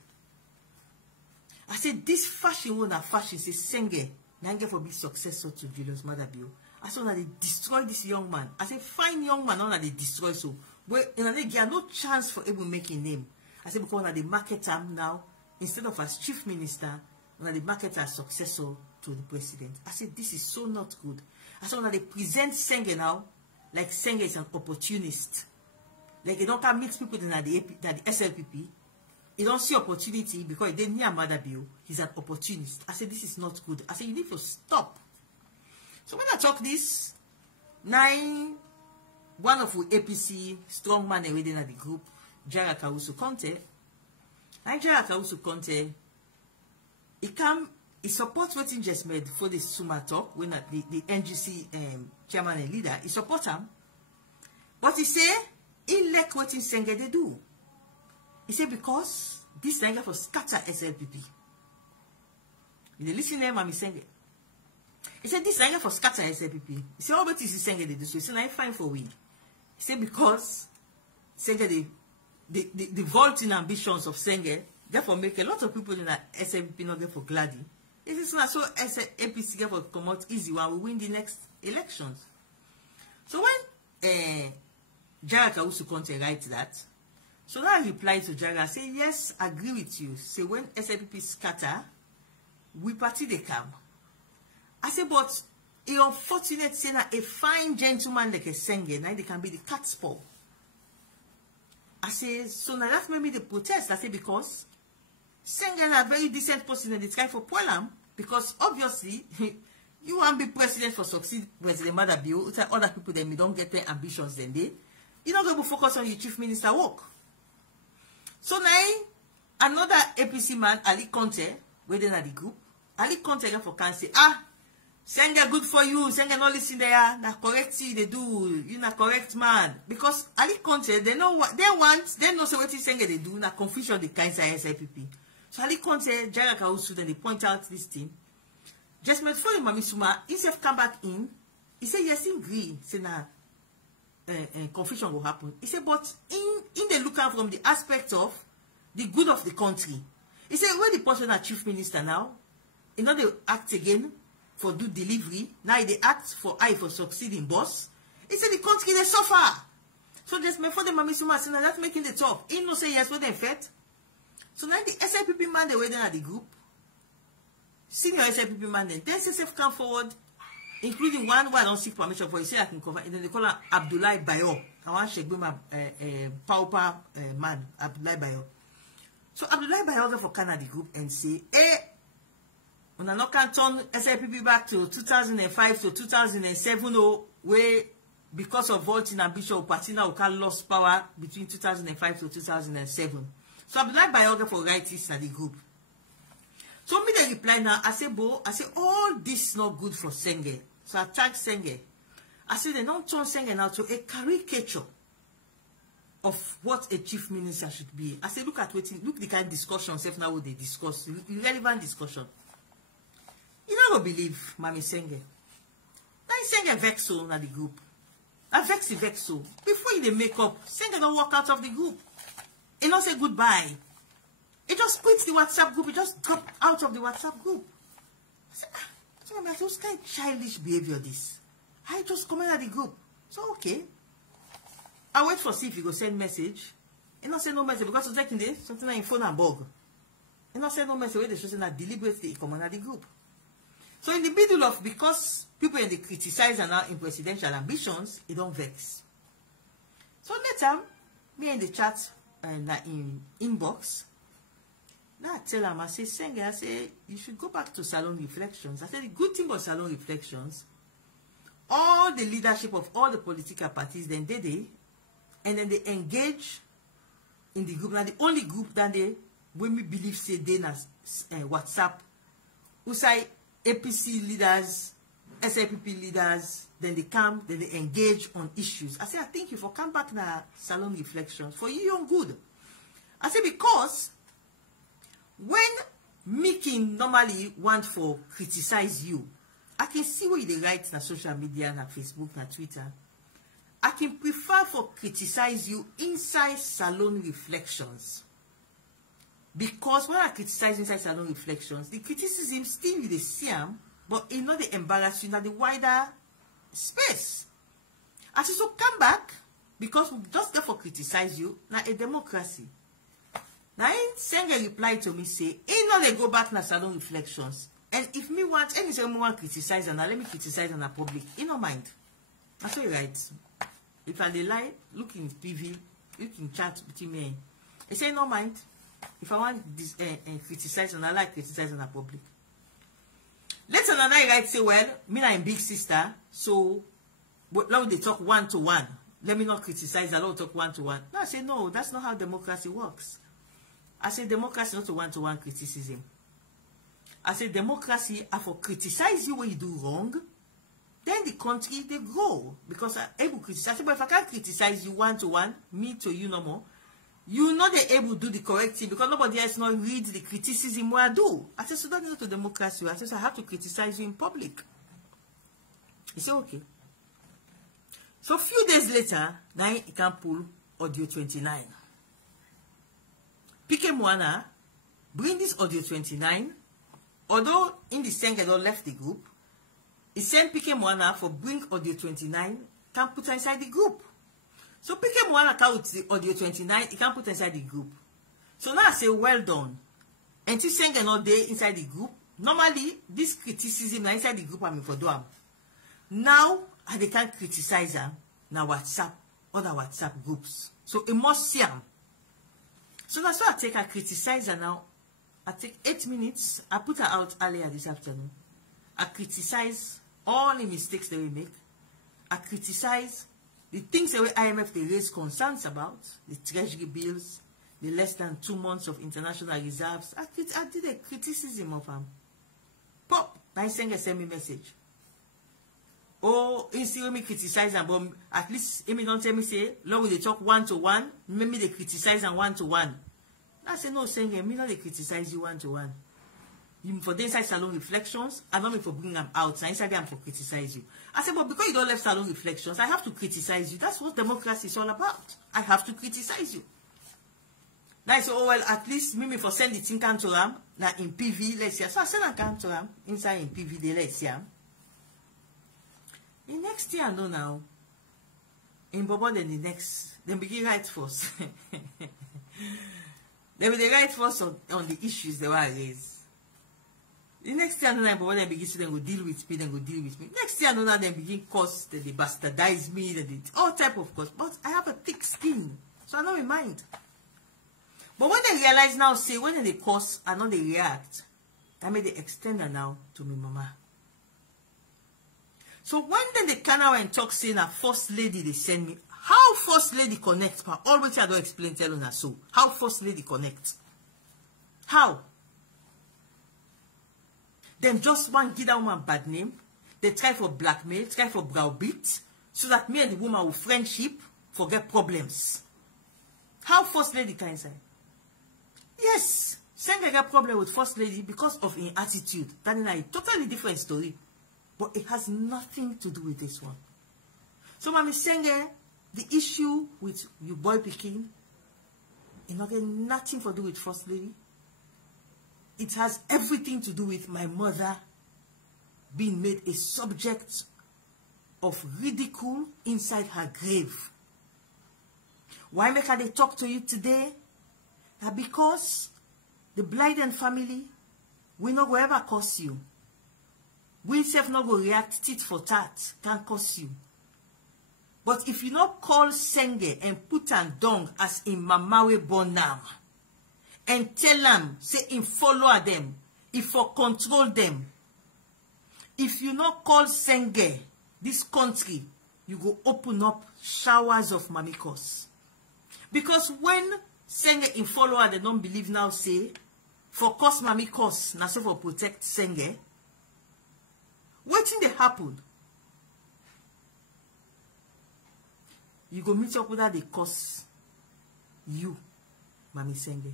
I said this fashion one fashion say Senge nange for be successor to Julius Maada Bio. I said that they destroy this young man. I said fine young man, that they destroy so. But in they get no chance for able making name. I said because they market him now instead of as chief minister, they market as successor to the president. I said this is so not good. I said they present Senge now like Senge is an opportunist. Like they don't come meet people in the SLPP. He don't see opportunity because he didn't near Maada Bio. He's an opportunist. I said, this is not good. I said, you need to stop. So when I talk this, one of the APC strong man within the group, Jara Kausu Conte, he supports what he just made for the Suma talk when the NGC chairman and leader, he supports him. But he say, he like what in Senge they do. He say, because this Senge for scatter SLPP. You listen to him, Mami Senge. He said, this Senge for scatter SLPP. He said, oh, but this is Senge they do. So he said, I fine for we. He said, because Senge, the vaulting ambitions of Senge, therefore make a lot of people in that SLPP not get for Glady. It is not so APC get for come out easy when we win the next elections. So when Jara Kawusu Conte write that, so now I reply to Jara, say, yes, I agree with you. Say, when SLPP scatter, we party they come. I say, but it's unfortunate say that a fine gentleman like a Senge, now they can be the cat's paw. I say, so now that made me the protest. I say, because Senge are a very decent person in the sky for Polam, because obviously, you want to be president for succeed President Madabio, other people that don't get their ambitions than they. You're not going to focus on your chief minister work. So now, another APC man, Ali Conte, waiting at the group, Ali Conte for can say, Senge good for you, Senge not listen there, na correct see they do, you na correct man. Because Ali Conte, they know what they want, they know so what Senge they do, na confusion the kind of SIPP. So Ali Conte, Jara Kawusu, then they point out this thing. Just met for him, Mami Suma, he said come back in. He said yes, he agree. Say na confusion will happen. He said, but in the look at from the aspect of the good of the country. He said, when the person are chief minister now, you know they act again for do delivery. Now they act for I for succeeding boss. He said the country they suffer. So just met for the Mami Suma, so now that's making the talk. He no say yes for them fet. So now the SIPP man they waiting at the group. Senior SIPP man then SSF come forward, including one who I don't seek permission for. He say I can cover. And then they call her Abdoulaye Bayo. I want to shake my pauper man, Abdoulaye Bayo. So Abdoulaye Bayo go for Canada group and say, when I can turn SIPP back to 2005 to 2007, where because of voting ambition, Patina Oka lost power between 2005 to 2007. So Abdoulaye Bayo go for write this at the group. So me they reply now, I say, all this not good for Senge. So I tag Senge. I say, they don't turn Senge now to a caricature of what a chief minister should be. I say, look the kind of discussion, self now what they discuss, irrelevant discussion. You never believe, Mami Senge. Now Senge vex so na the group. I vex so. Before they make up, Senge don't walk out of the group. He don't say goodbye. He just quits the WhatsApp group. He just dropped out of the WhatsApp group. I said, what's kind of childish behavior this? I just come out of the group. So, okay. I wait for see if he go send message. He not say no message because it's taking this, something like phone and bug. He not say no message where they should say that deliberately he come out of the group. So, in the middle of, because people in the criticize and now in presidential ambitions, he don't vex. So, later, me in the chat and in inbox, now I tell him, I say, Senge, I say, you should go back to Salon Reflections. I said, the good thing about Salon Reflections, all the leadership of all the political parties, then and then they engage in the group. Now, the only group that they, when we believe, say, they as WhatsApp, who say APC leaders, SIPP leaders, then they come, then they engage on issues. I say, I think if you come back now, Salon Reflections, for you, you're good. I say, because when Mickey normally want for criticize you, I can see what they write na social media, na Facebook, na Twitter. I can prefer for criticize you inside Salon Reflections. Because when I criticize inside Salon Reflections, the criticism still with the same, but it not the embarrass you, not the wider space. I say, so come back, because we just therefore criticize you, na a democracy. Now, Senge reply to me, say, ain't no they go back na Salon Reflections. And if me want, any say me want criticize and let me criticize on the public, you don't mind. That's what he writes. If I lie, look in PV, look in chat between me. I say no mind. If I want this criticize and I like criticize on the public. Let's another write say, well, me na in big sister, so now they talk one-to-one. Let me not criticize, I don't talk one-to-one. No, I say no, that's not how democracy works. I say democracy not a one-to-one criticism. I say democracy are for criticize you when you do wrong, then the country, they grow. Because I'm able to criticize. But if I can't criticize you one-to-one, me to you no more, you're not able to do the correct thing because nobody else not read the criticism what I do. I said, so that's not to democracy. I said, so I have to criticize you in public. He said, okay. So a few days later, now he can pull audio 29. Pike Mwana bring this audio 29. Although in the Senge don't left the group, he sent Pike Mwana for bring audio 29, can put inside the group. So Pike Mwana can with the audio 29, he can put inside the group. So now I say, well done. And this Senge not there inside the group. Normally, this criticism inside the group I'm for do. Now, they can't criticize her. Now WhatsApp, other WhatsApp groups. So it must see them. So that's why I criticize her now. I take 8 minutes. I put her out earlier this afternoon. I criticize all the mistakes that we make. I criticize the things that IMF they raise concerns about, the treasury bills, the less than 2 months of international reserves. I did a criticism of them. Pop, I send me message. Oh, instead of me criticize them, but at least if me don't tell me say, Lord, they talk one-to-one, maybe they criticize them one-to-one. I say, no, saying me not they criticize you one-to-one. You for the inside salon reflections, and not me for bringing them out. So inside them for criticize you. I said, but because you don't left salon reflections, I have to criticize you. That's what democracy is all about. I have to criticize you. Now I say, oh well, at least me for send the thing to them, now in PV, let's see. So I send them to them inside in PV, they let's see. The next year, I know now. In Bobo, then the next, then begin write first. They will write first on the issues they were raised. The next year, I know Bobo, then begin to then go deal with me, then go deal with me. Next year, I know now then begin cause, then they bastardize me, then they, all type of cause. But I have a thick skin, so I know in mind. But when they realize now, say, when they cause, I know they react, I made the extender now to me mama. So when then they come out and talk saying a first lady they send me, how first lady connect? Always I don't explain tell her so. How first lady connect? How? Them just want give that woman bad name. They try for blackmail, try for browbeat, so that me and the woman will friendship, forget problems. How first lady can say? Yes, Senge got problem with first lady because of her attitude. That is a totally different story. But it has nothing to do with this one. So, Mami Senge, the issue with your boy Peking, it not getting nothing to do with First Lady. It has everything to do with my mother being made a subject of ridicule inside her grave. Why make her they talk to you today? That because the Blyden family will not go ever curse you. We self not go react tit for tat, can curse you. But if you not call Senge and put an dung as in mamawe born now, and tell them, say in follow them, if for control them, if you not call Senge, this country, you go open up showers of mamikos. Because when Senge in follower they don't believe now say, for cause mamikos, na so for protect Senge, what thing they happen? You go meet up with that they cause you, Mami Senge.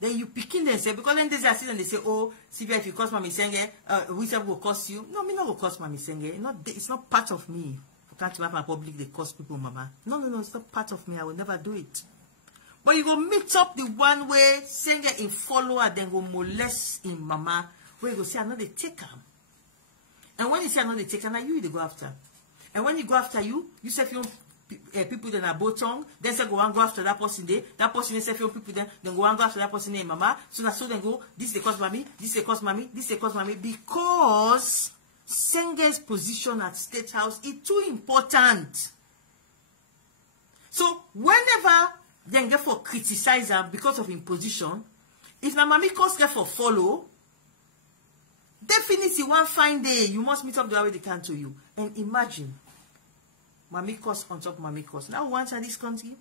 Then you picking them say because then they say and they say, oh, Sylvia, if you cause Mami Senge, we will cause you. No, me not will cause Mami Senge. It's not part of me. I can't have my public they cause people, Mama. No, it's not part of me. I will never do it. But you go meet up the one way Senge in follower, then go molest in Mama. Where you go say, I know they take them. And when you say another take, and you they go after. And when you go after you say if you people then are bottom, then say go and go after that person there. That person say if you people then go and go after that person there, mama. So that's so then go, this they cause mommy, this they cause mommy, this they cause mommy. Because Senge's position at State House is too important. So whenever they get for criticize her because of his position, if na mommy cause get for follow, definitely one fine day, you must meet up the way they can to you. And imagine, Mami Kos on top Mami Kos. Now, once in this country,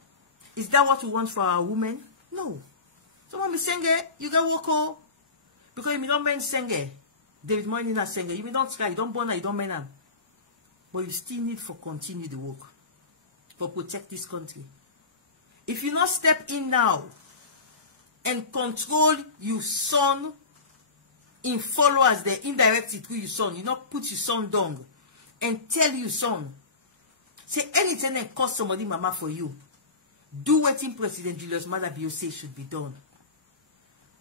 is that what we want for our women? No. So, Mami Senge, you got walk because you don't mean Senge. David Moyni na Senge. You don't try, you don't born her, you don't mean her. but you still need for continue the work for protect this country. If you not step in now and control your son in followers there, indirectly through your son, you not put your son down and tell your son, say anything that cost somebody mama for you, do what in President Julius Maada Bio say should be done.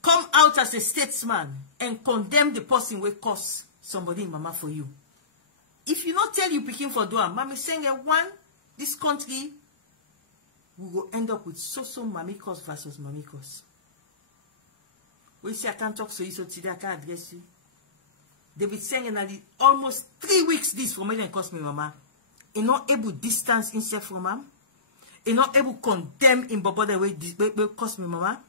Come out as a statesman and condemn the person who cost somebody mama for you. If you not tell you picking for doing, mommy saying one, this country we will end up with so mamikos versus mamikos. We say I can't talk to you, so today I can't address you. They be saying that almost 3 weeks this for me and cost me mama. He not able distance himself from mom. He not able condemn in Bobo the way cost me mama.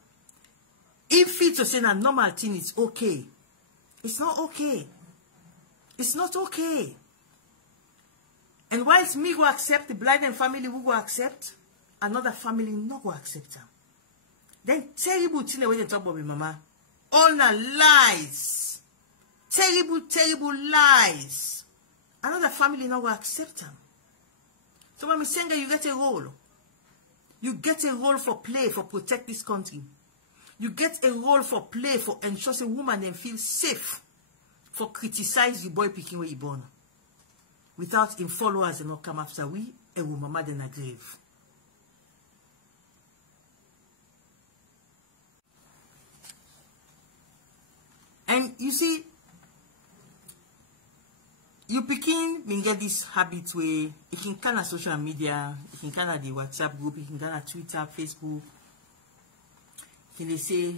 If it's to say that normal thing is okay. It's not okay. It's not okay. And whilst me go accept, the Blyden family will go accept, another family not go accept them. Then terrible thing the way they talk about me mama. All the lies. Terrible lies. Another family not will accept them. So when we saying that you get a role. You get a role for play for protect this country. You get a role for play for ensure a woman then feel safe. For criticize the boy picking where he born. Without him followers and not come after we, a woman mad in a grave. And you see, you begin to get this habit where you can kind of social media, you can kind of the WhatsApp group, you can kind of Twitter, Facebook. You can say,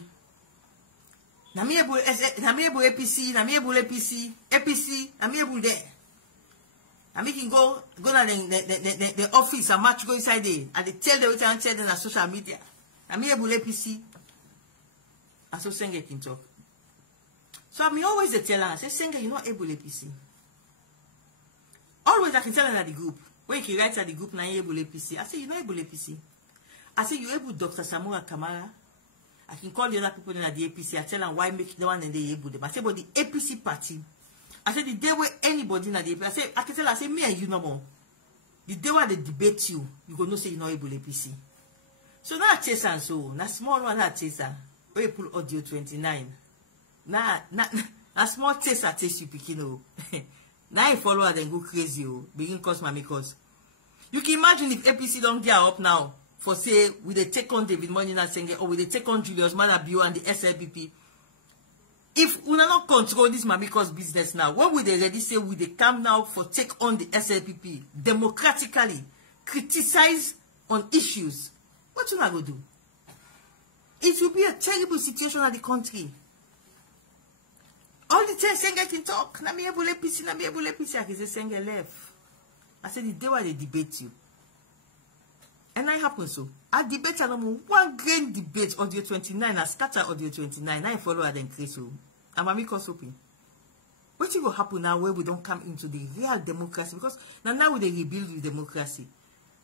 Namiable APC, Namiable there. And we can go to the office and match go inside there and they tell the way and tell them on social media. Namiable APC. And so Senge can talk. So I'm always the tell her, I say, Senge, you're not able APC. Always I can tell her at the group. When you can write at the group, now you're able APC. I say, you're not able APC. I say, you're able Dr. Samura Kamara. I can call the other people in the APC. I tell them why make the one and they able them. I say, but the APC party. I said, the day where anybody in the APC, I say, I can tell her, I say, me and you no more. The day where they debate you, you go no say you're not able APC. So now I chase and so, now small one I chase her. Where you pull audio 29. Now a small taste I taste you picking oh. Now you follow her then go crazy oh. Begin cause my cause. You can imagine if APC don't get up now for say we they take on David Monina Senge or we they take on Julius Maada Bio and the SLPP. If we not control this Mamiko's business now, what would they ready say? Would they come now for take on the SLPP democratically, criticize on issues? What you not go do? It will be a terrible situation at the country. All the time Senge can talk. Na me able APC. I can say Senge left. I said the day why they debate you. And I happen so. I debate one grand debate audio 29. I scatter audio 29. I follow her then crazy. And Mami cause open. What will happen now where we don't come into the real democracy? Because now they rebuild the democracy.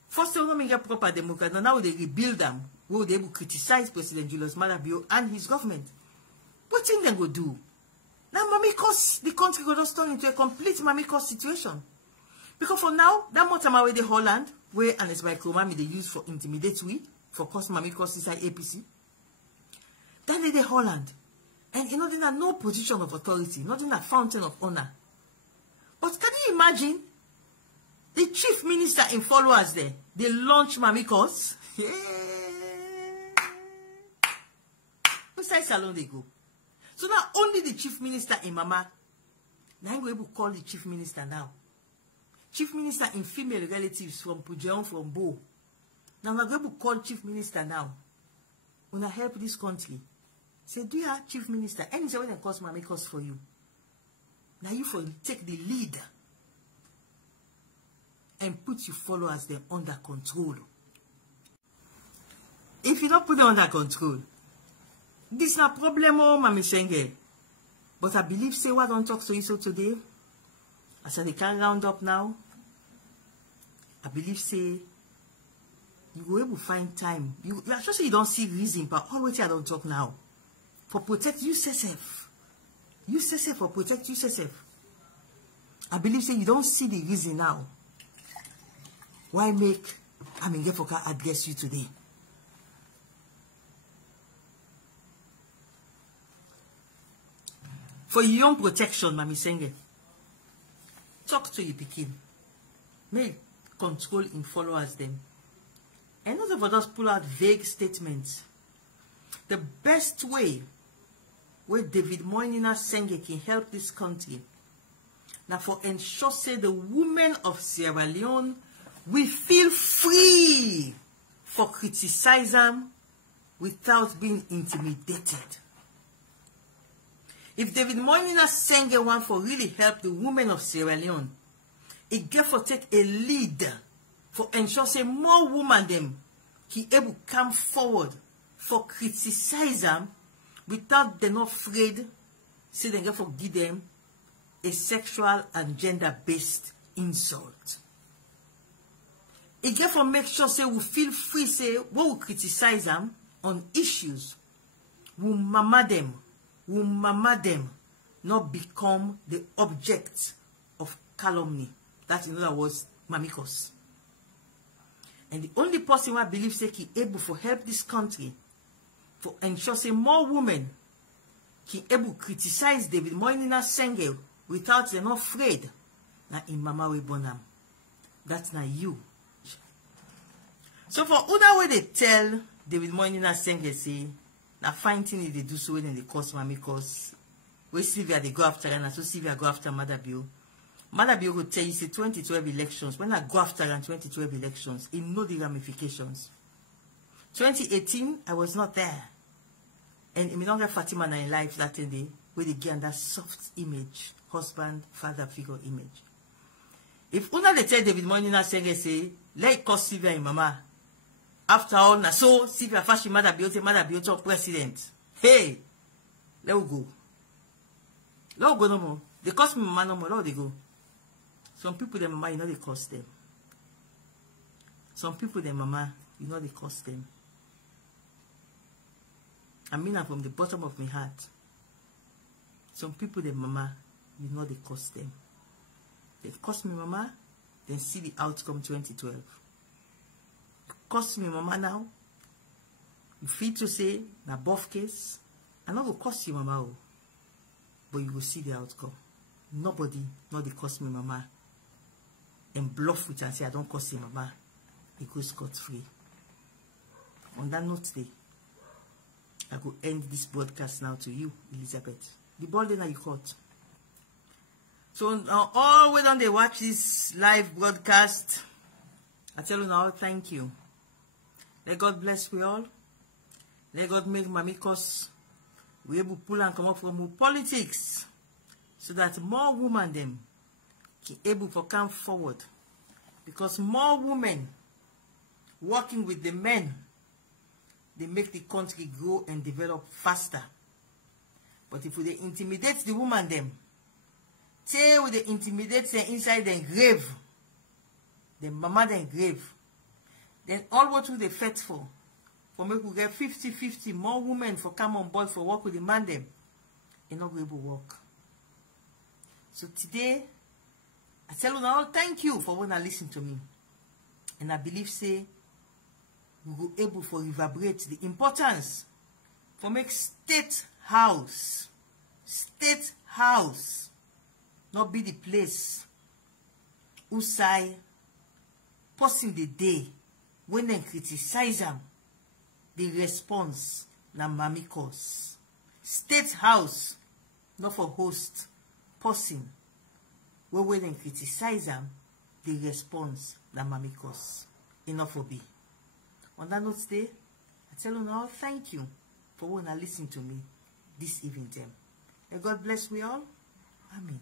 First of all, we get proper democracy. Now they rebuild them. We will be able to criticize President Julius Maada Bio and his government. What thing they go do? Now Mami cause the country will just turn into a complete Mami cause situation. Because for now, that much time away the Holland, where and it's by Kromami they use for intimidate we, for cause Mami cause inside APC. Then they Holland. And you know, they have no position of authority, not in a fountain of honor. But can you imagine the chief minister in followers there? They launch Mami cause. Yeah. Besides salon they go. So now only the chief minister in Mama. Now I'm going to call the chief minister now. Chief minister in female relatives from Pujeon, from Bo. Now we're going to call chief minister now. When I help this country. Say, do you have chief minister? And say, when I cause Mami cause for you. Now you for take the lead. And put your followers there under control. If you don't put them under control, this is not problem, oh, Mami Senge. But I believe, say what I don't talk to you so today. I said they can't round up now. I believe, say, you will able to find time. You just say you don't see reason, but always I don't talk now. For protect yourself. You say for protect yourself. I believe, say you don't see the reason now. Why make I mean get for address you today? For young protection, Mami Senge, talk to your pikin. Make control in followers them. And not for just pull out vague statements. The best way where David Moinina Senge can help this country now for ensure say the women of Sierra Leone will feel free for criticism without being intimidated. If David Moinina Senge want for really help the women of Sierra Leone, it get for take a lead for ensure say more women them he able come forward for criticism without them not afraid say they get for give them a sexual and gender-based insult. It get for make sure say we feel free say what we criticize them on issues. We mama them not become the object of calumny. That in other words, mamikos. And the only person who I believe say he able to help this country for ensure say more women he able criticize David Moinina Senge without they're not afraid. Now in Mama we bonam. That's not you. So for other way they tell David Moinina Senge say now fine thing they do so when they cause Mami cause where Sylvia they go after and so Sylvia go after Mother Bill. Mother Bill will tell you say 2012 elections. When I go after and 2012 elections, it know the ramifications. 2018, I was not there. And I don't get Fatima in life that day where they get that soft image, husband, father figure image. If una they tell David Moinina Senge say, let it cause Sylvia and Mama. After all, na so Sylvia fashi Mother Bill president. Hey, let we go. Let we go no more. They cost me Mama no more. Let they go. Some people their Mama, you know they cost them. Some people their Mama, you know they cost them. I mean I'm from the bottom of my heart. Some people their Mama, you know they cost them. They cost me Mama, then see the outcome 2012. Cost me Mama now. You feel to say na both case, and not will cost you Mama, but you will see the outcome. Nobody not they cost me Mama and bluff with and say I don't cost you Mama. It goes scot free. On that note today, I go end this broadcast now to you, Elizabeth. The ball then you caught. So all way down they watch this live broadcast. I tell you now, thank you. Let God bless we all. Let God make mamikos we able to pull and come up from more politics so that more women them can able to come forward. Because more women working with the men, they make the country grow and develop faster. But if they intimidate the woman them, say they intimidate them inside the grave, the mama then grave, then all what they fight for make we get 50-50 more women for come on board for work with the man them, and not able to work. So today, I tell you now, thank you for when I listen to me. And I believe say we will able to reverberate the importance for make state house not be the place usai passing the day when they criticize them, the response na mamikos. State house not for host person where when they criticize them, the response na mamikos. Enough for be. On that note today, I tell you now, thank you for when I listen to me this evening. May God bless we all. Amen.